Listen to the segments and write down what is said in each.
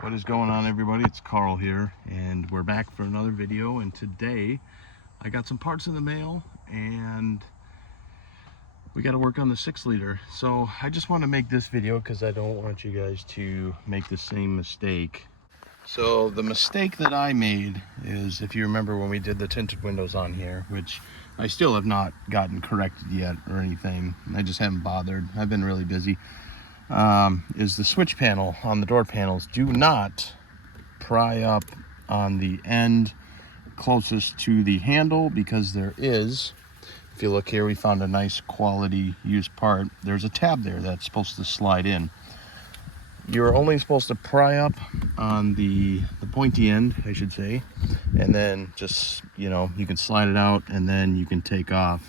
What is going on, everybody? It's Carl here, and we're back for another video. And today I got some parts in the mail and we got to work on the 6-liter. So I just want to make this video because I don't want you guys to make the same mistake. So the mistake that I made is, if you remember when we did the tinted windows on here, which I still have not gotten corrected yet or anything, I just haven't bothered, I've been really busy, is the switch panel on the door panels. Do not pry up on the end closest to the handle, because there is, if you look here, we found a nice quality used part. There's a tab there that's supposed to slide in. You're only supposed to pry up on the pointy end, I should say, and then just, you know, you can slide it out, and then you can take off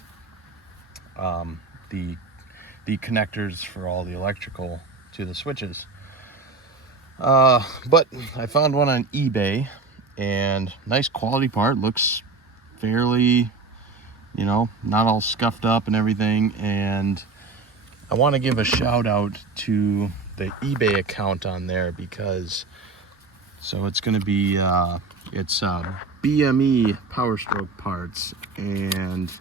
the connectors for all the electrical to the switches. But I found one on eBay, and nice quality part, looks fairly, you know, not all scuffed up and everything. And I want to give a shout out to the eBay account on there, because so it's going to be it's BME Power Stroke Parts, and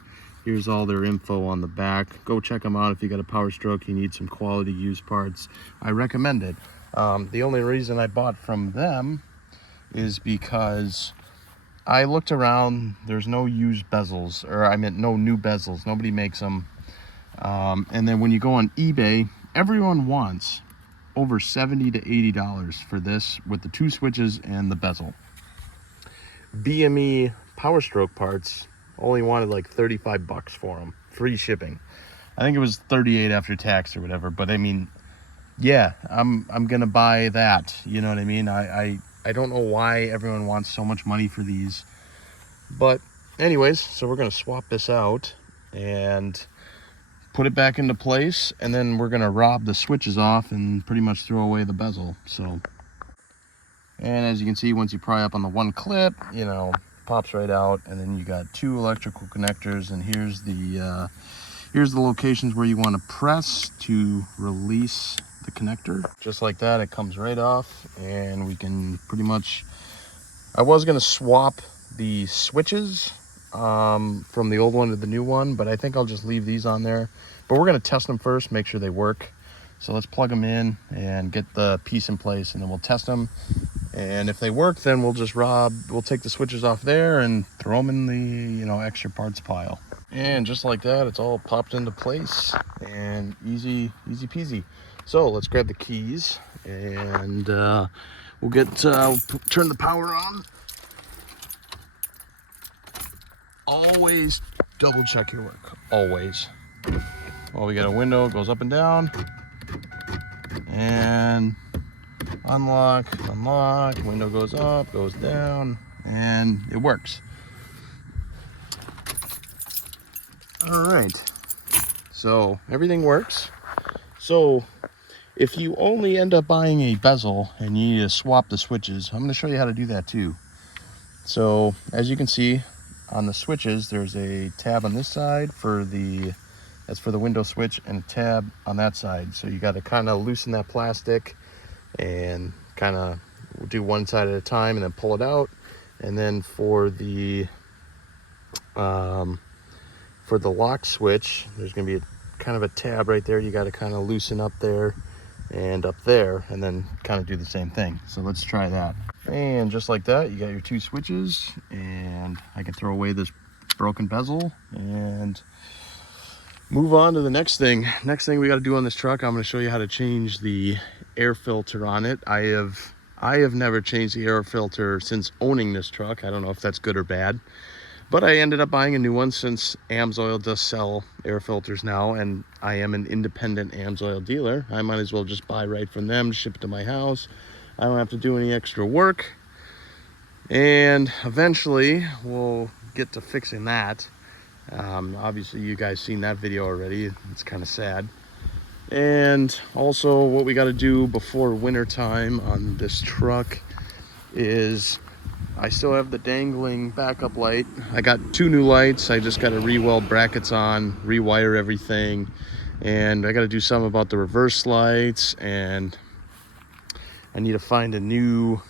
here's all their info on the back. Go check them out if you got a Power Stroke, you need some quality used parts. I recommend it. The only reason I bought from them is because I looked around. There's no used bezels, or I meant no new bezels. Nobody makes them. And then when you go on eBay, everyone wants over $70 to $80 for this with the 2 switches and the bezel. BME Power Stroke Parts only wanted like 35 bucks for them, free shipping. I think it was 38 after tax or whatever, but I mean, yeah, I'm gonna buy that, you know what I mean? I don't know why everyone wants so much money for these, but anyways, so we're gonna swap this out and put it back into place, and then we're gonna rob the switches off and pretty much throw away the bezel. So, and as you can see, once you pry up on the one clip, you know, pops right out, and then you got 2 electrical connectors, and here's the locations where you want to press to release the connector. Just like that, it comes right off, and we can pretty much, I was going to swap the switches from the old one to the new one, but I think I'll just leave these on there. But we're going to test them first, make sure they work. So let's plug them in and get the piece in place, and then we'll test them. And if they work, then we'll take the switches off there and throw them in the, you know, extra parts pile. And just like that, it's all popped into place and easy peasy. So let's grab the keys, and we'll turn the power on. Always double check your work, always. Well, we got a window, goes up and down, and unlock, window goes up, goes down, and it works. All right, so everything works. So if you only end up buying a bezel and you need to swap the switches, I'm going to show you how to do that too. So as you can see on the switches, there's a tab on this side that's for the window switch, and a tab on that side. So you got to kind of loosen that plastic and kind of do one side at a time and then pull it out. And then for the lock switch, there's going to be kind of a tab right there. You got to kind of loosen up there and up there, and then kind of do the same thing. So let's try that. And just like that, you got your 2 switches, and I can throw away this broken bezel and move on to the next thing. Next thing we got to do on this truck, I'm going to show you how to change the air filter on it. I have never changed the air filter since owning this truck. I don't know if that's good or bad, but I ended up buying a new one, since AMSOIL does sell air filters now, and I am an independent AMSOIL dealer. I might as well just buy right from them, ship it to my house. I don't have to do any extra work, and eventually we'll get to fixing that. Obviously you guys seen that video already. It's kind of sad. And also what we got to do before winter time on this truck is, I still have the dangling backup light. I got 2 new lights. I just got to re-weld brackets on, rewire everything, and I got to do something about the reverse lights, and I need to find a new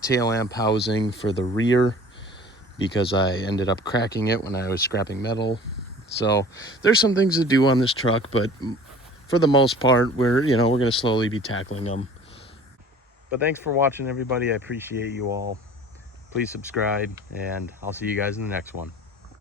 tail lamp housing for the rear because I ended up cracking it when I was scrapping metal. So there's some things to do on this truck, but for the most part, we're going to slowly be tackling them. But thanks for watching, everybody. I appreciate you all. Please subscribe, and I'll see you guys in the next one.